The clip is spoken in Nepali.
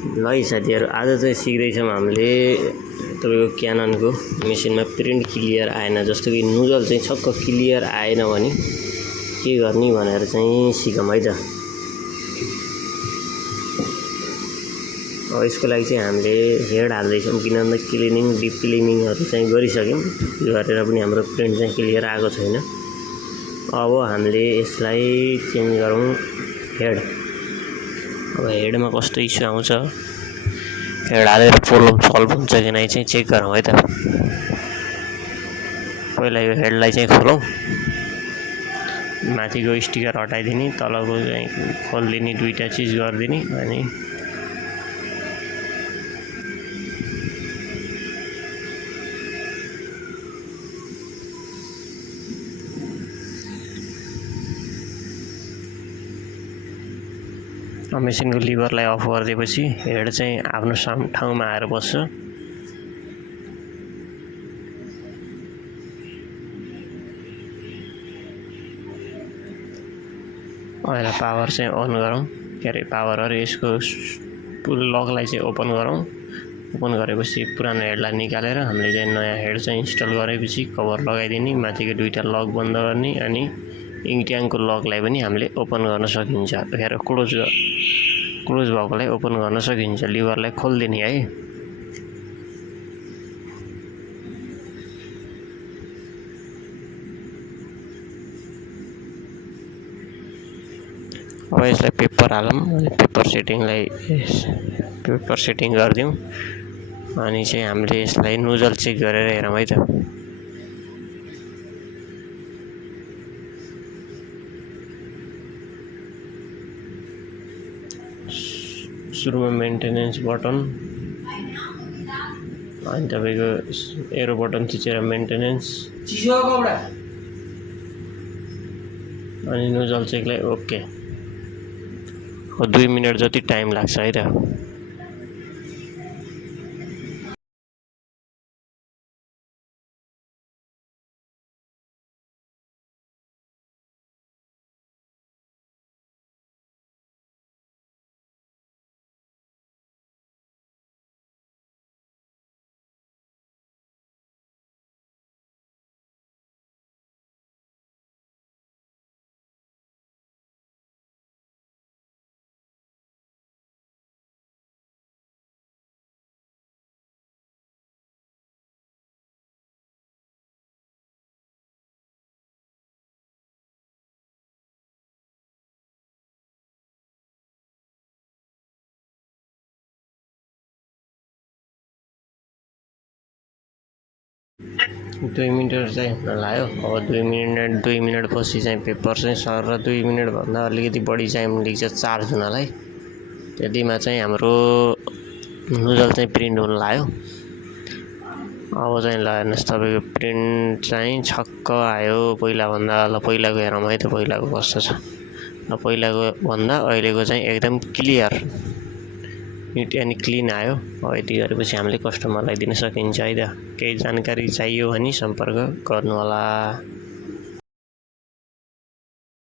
ल है साथीहरू, आज चाहिँ सिक्दैछौँ हामीले तपाईँको क्याननको मेसिनमा प्रिन्ट क्लियर आएन, जस्तो कि नुजल चाहिँ छक्क क्लियर आएन भने के गर्ने भनेर चाहिँ सिकौँ है त। अब यसको लागि चाहिँ हामीले हेड हाल्दैछौँ, किनभने क्लिनिङ डिप क्लिनिङहरू चाहिँ गरिसक्यौँ, यो गरेर पनि हाम्रो प्रिन्ट चाहिँ क्लियर आएको छैन। अब हामीले यसलाई चेन्ज गरौँ हेड। अब हेडमा कस्तो इस्यु आउँछ, हेड हालेर प्रब्लम सल्भ हुन्छ कि नै चाहिँ चेक गरौँ है त। पहिला यो हेडलाई चाहिँ खोलौँ, माथिको स्टिकर हटाइदिने, तलको चाहिँ खोलिदिने, दुईवटा चिज गरिदिने। अनि मेसिनको लिभरलाई अफ गरिदिएपछि हेड चाहिँ आफ्नो ठाउँमा आएर बस्छ। अहिले पावर चाहिँ अन गरौँ, के अरे पावर अरे यसको लकलाई चाहिँ ओपन गरौँ। ओपन गरेपछि पुरानो हेडलाई निकालेर हामीले चाहिँ नयाँ हेड चाहिँ इन्स्टल गरेपछि कभर लगाइदिने, माथिको दुईवटा लक बन्द गर्ने, अनि इङ्क ट्याङ्कको लकलाई पनि हामीले ओपन गर्न सकिन्छ। फेरि क्लोज भएकोलाई ओपन गर्न सकिन्छ। लिभरलाई खोलिदिने है। अब यसलाई पेपर हालौँ, पेपर सेटिङ गरिदिउँ। अनि चाहिँ हामीले यसलाई नुजल चेक गरेर हेरौँ है त। सुरुमा मेन्टेनेन्स बटन, अनि तपाईँको एरो बटन थिचेर मेन्टेनेन्स, अनि नुजल चेकलाई ओके। 2 मिनट जति टाइम लाग्छ है त। दुई मिनट चाहिँ लाग्यो। अब 2 मिनट पछि चाहिँ पेपर चाहिँ सर 2 मिनटभन्दा अलिकति बढी टाइम लिन्छ चार्ज हुनलाई। त्यतिमा चाहिँ हाम्रो नुजल चाहिँ प्रिन्ट हुन लाग्यो। अब चाहिँ ल हेर्नुहोस्, तपाईँको प्रिन्ट चाहिँ छक्क आयो पहिलाभन्दा। ल पहिलाको हेरौँ है त, पहिलाको कस्तो छ। ल पहिलाको भन्दा अहिलेको चाहिँ एकदम क्लियर, निट एन्ड क्लिन आयो। अब यति गरेपछि हामीले कस्टमरलाई दिन सकिन्छ है त। केही जानकारी चाहियो भने सम्पर्क गर्नुहोला।